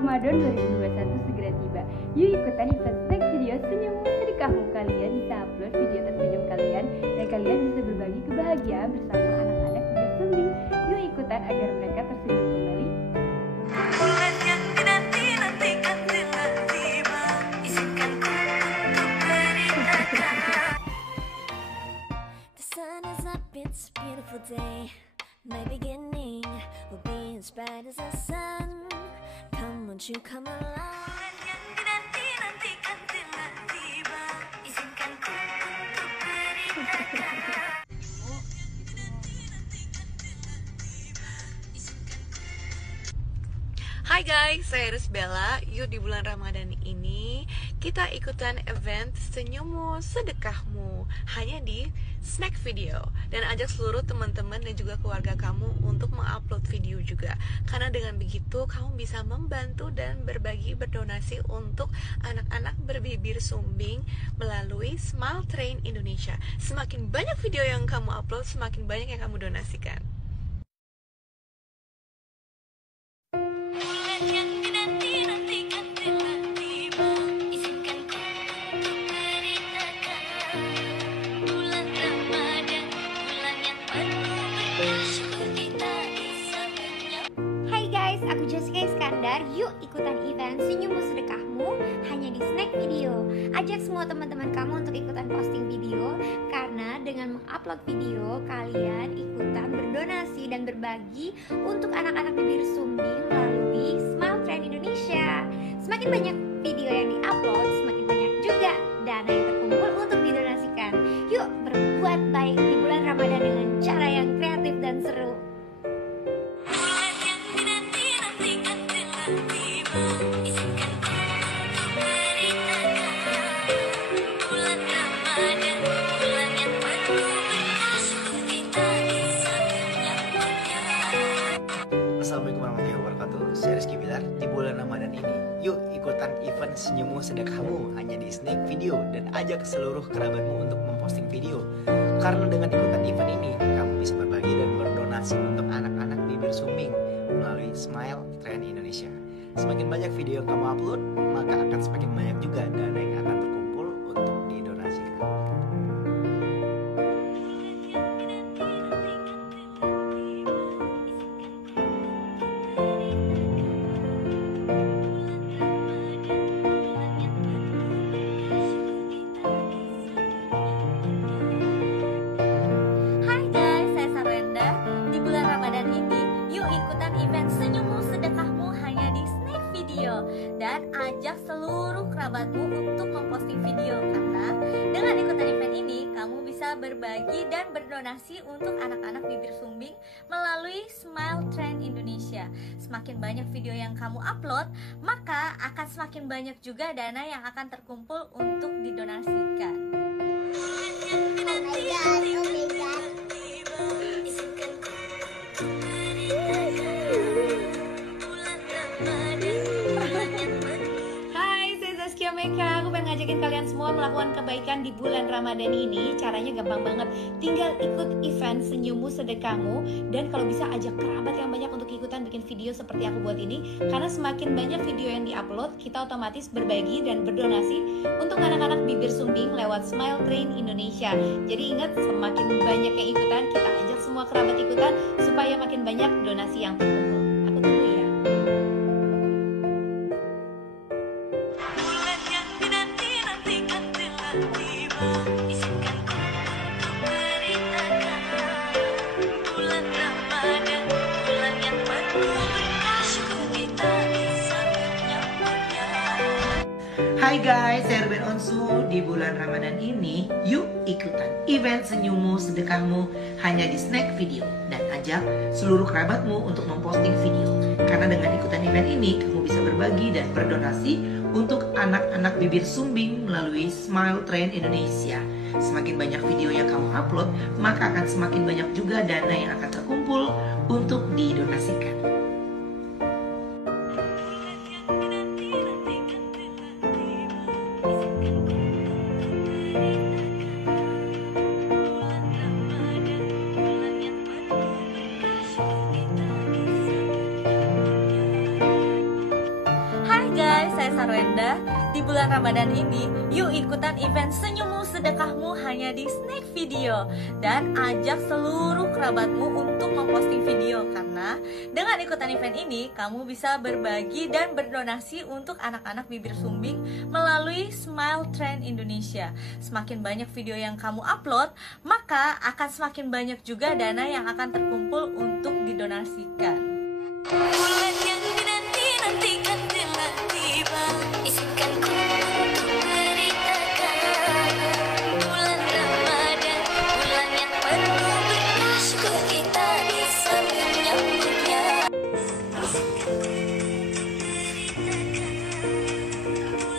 Ramadan 2021 segera tiba. Yuk ikutan event snack video senyummu sedekahmu. Kalian bisa upload video tersenyum kalian dan kalian bisa berbagi kebahagiaan bersama anak-anak di Sumbi. Yuk ikutan agar mereka tersenyum kembali. It's a beautiful day. My beginning will be as bright as the sun. Come, won't you come along? Yang dinanti-nantikan telah tiba. Izinkan ku untuk beritakan. Hai guys, saya Iris Bella. Yuk di bulan Ramadan ini kita ikutan event Senyummu Sedekahmu hanya di Snack Video, dan ajak seluruh teman-teman dan juga keluarga kamu untuk mengupload video juga. Karena dengan begitu kamu bisa membantu dan berbagi berdonasi untuk anak-anak berbibir sumbing melalui Smile Train Indonesia. Semakin banyak video yang kamu upload, semakin banyak yang kamu donasikan. Aku Jessica Iskandar. Yuk ikutan event Senyummu Sedekahmu hanya di Snack Video. Ajak semua teman-teman kamu untuk ikutan posting video, karena dengan mengupload video kalian ikutan berdonasi dan berbagi untuk anak-anak bibir sumbing melalui Smile Train Indonesia. Semakin banyak video yang diupload, semakin banyak juga dana yang terkumpul untuk didonasikan. Yuk berbuat baik di bulan Ramadan dengan cara yang kreatif dan seru. Assalamualaikum warahmatullahi wabarakatuh. Saya Rizky Bilar. Di bulan Ramadan ini, yuk ikutan event Senyummu Sedekahmu hanya di Snack Video, dan ajak seluruh kerabatmu untuk memposting video. Karena dengan ikutan event ini, kamu bisa berbagi dan berdonasi untuk anak-anak bibir sumbing melalui Smile Train Indonesia. Semakin banyak video yang kamu upload, maka akan semakin banyak juga dana yang akan terkumpul untuk didonasikan. Hai guys, saya Sarwenda. Di bulan Ramadan ini, yuk ikutan event Senyummu Sedekahmu hanya di Snack Video, dan ajak seluruh kerabatmu untuk memposting video, karena dengan ikutan event ini kamu bisa berbagi dan berdonasi untuk anak-anak bibir sumbing melalui Smile Train Indonesia. Semakin banyak video yang kamu upload, maka akan semakin banyak juga dana yang akan terkumpul untuk didonasikan. Hai, saya Zaskia Meka. Aku pengen ngajakin kalian semua melakukan kebaikan di bulan Ramadan ini. Caranya gampang banget. Tinggal ikut event Senyummu Sedekahmu, dan kalau bisa ajak kerabat yang banyak untuk ikutan bikin video seperti aku buat ini. Karena semakin banyak video yang diupload, kita otomatis berbagi dan berdonasi untuk anak-anak bibir sumbing lewat Smile Train Indonesia. Jadi ingat, semakin banyak yang ikutan, kita ajak semua kerabat ikutan supaya makin banyak donasi yang terkumpul. Aku tunggu ya. Hai guys, saya Ruben Onsu. Di bulan Ramadan ini, yuk ikutan event Senyummu Sedekahmu hanya di Snack Video, dan ajak seluruh kerabatmu untuk memposting video. Karena dengan ikutan event ini, kamu bisa berbagi dan berdonasi untuk anak-anak bibir sumbing melalui Smile Train Indonesia. Semakin banyak video yang kamu upload, maka akan semakin banyak juga dana yang akan terkumpul untuk didonasikan. saya Sarwenda. Di bulan Ramadan ini, yuk ikutan event Senyummu Sedekahmu hanya di Snack Video. Dan ajak seluruh kerabatmu untuk memposting video. Karena dengan ikutan event ini, kamu bisa berbagi dan berdonasi untuk anak-anak bibir sumbing melalui Smile Train Indonesia. Semakin banyak video yang kamu upload, maka akan semakin banyak juga dana yang akan terkumpul untuk didonasikan. Bulan yang dinanti-nantikan telah tiba, izinkan ku untuk beritakan. Bulan Ramadan, bulan yang penuh berkah, syukur kita bisa menyambutnya.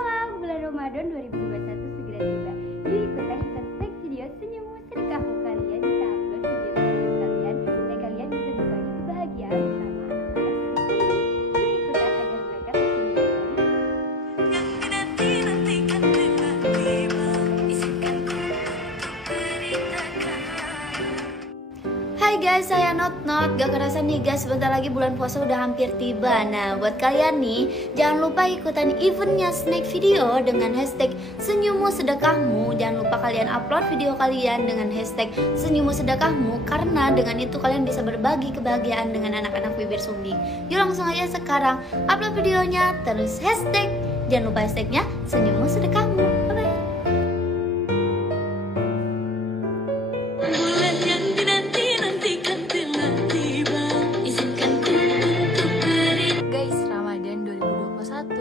Halo, bulan Ramadan 2021 segera tiba. Yuk ikutan event Snack Video Senyummu Sedekahmu. Kalian bisa upload video tersenyum kalian dan kalian bisa berbagi kebahagiaan bersama Hai guys, saya Not. Gak kerasa nih guys, sebentar lagi bulan puasa udah hampir tiba. Nah, buat kalian nih, jangan lupa ikutan eventnya Snack Video dengan hashtag Senyummu Sedekahmu. Jangan lupa kalian upload video kalian dengan hashtag Senyummu Sedekahmu, karena dengan itu kalian bisa berbagi kebahagiaan dengan anak-anak bibir sumbing. Yuk langsung aja sekarang upload videonya, terus hashtag. Jangan lupa hashtagnya Senyummu Sedekahmu. Bye-bye.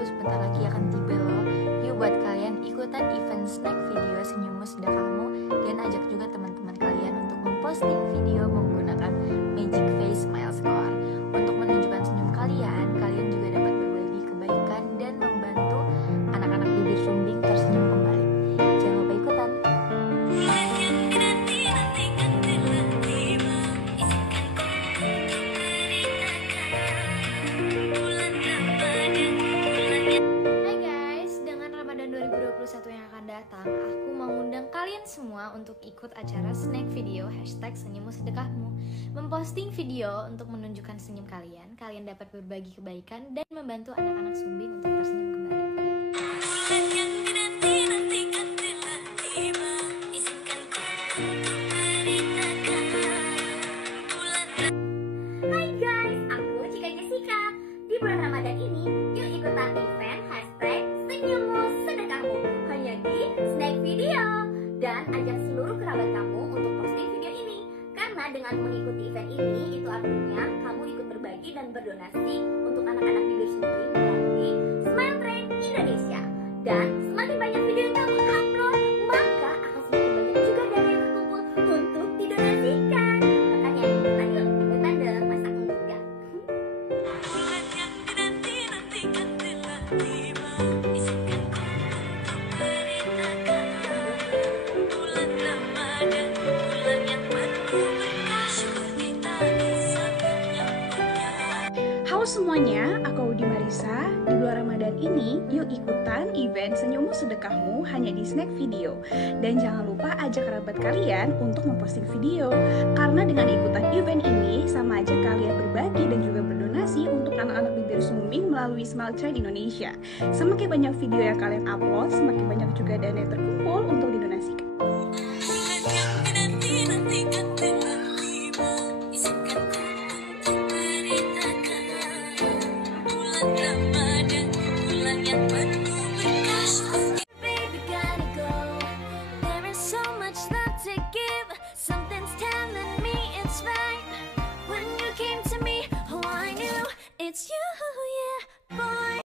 Sebentar lagi akan tiba loh. Yuk buat kalian ikutan event Snack Video Senyummu Sedekahmu dan ajak juga teman-teman kalian untuk memposting video menggunakan Magic Face Smile Score. Untuk menunjukkan senyum kalian, kalian juga dapat berbagi kebaikan dan membantu anak-anak bibir sumbing tersenyum kembali. Jangan lupa ikutan. Yang akan datang, aku mengundang kalian semua untuk ikut acara Snack Video hashtag Senyummu Sedekahmu. Memposting video untuk menunjukkan senyum kalian. Kalian dapat berbagi kebaikan dan membantu anak-anak sumbing untuk tersenyum kembali. Hai guys, aku Cika Jessica. Di bulan Ramadan ini, yuk ikutan event hashtag Senyummu Sedekahmu hanya di Snack Video. Dan ajak seluruh kerabat kamu untuk posting video ini. Karena dengan mengikuti event ini, itu artinya kamu ikut berbagi dan berdonasi untuk anak-anak bibir sumbing melalui Smile Train Indonesia. Dan semakin banyak video yang kamu upload, maka akan semakin banyak juga dana yang terkumpul untuk didonasikan. Makanya ikutan yuk, ikutan dalam masa enggak. Bulan yang dinanti-nantikan telah tiba, izinkan ku untuk beritakan. Bulan Ramadan, bulan yang penuh berkah, syukur kita bisa menyambutnya. Halo semuanya, aku Audi Marisa. Di bulan Ramadan ini, yuk ikutan event Senyummu Sedekahmu hanya di Snack Video. Dan jangan lupa ajak kerabat kalian untuk memposting video. Karena dengan ikutan event ini, sama aja kalian berbagi dan juga berdonasi untuk anak-anak bibir sumbing melalui Smile Train Indonesia. Semakin banyak video yang kalian upload, semakin banyak juga dana yang terkumpul untuk didonasikan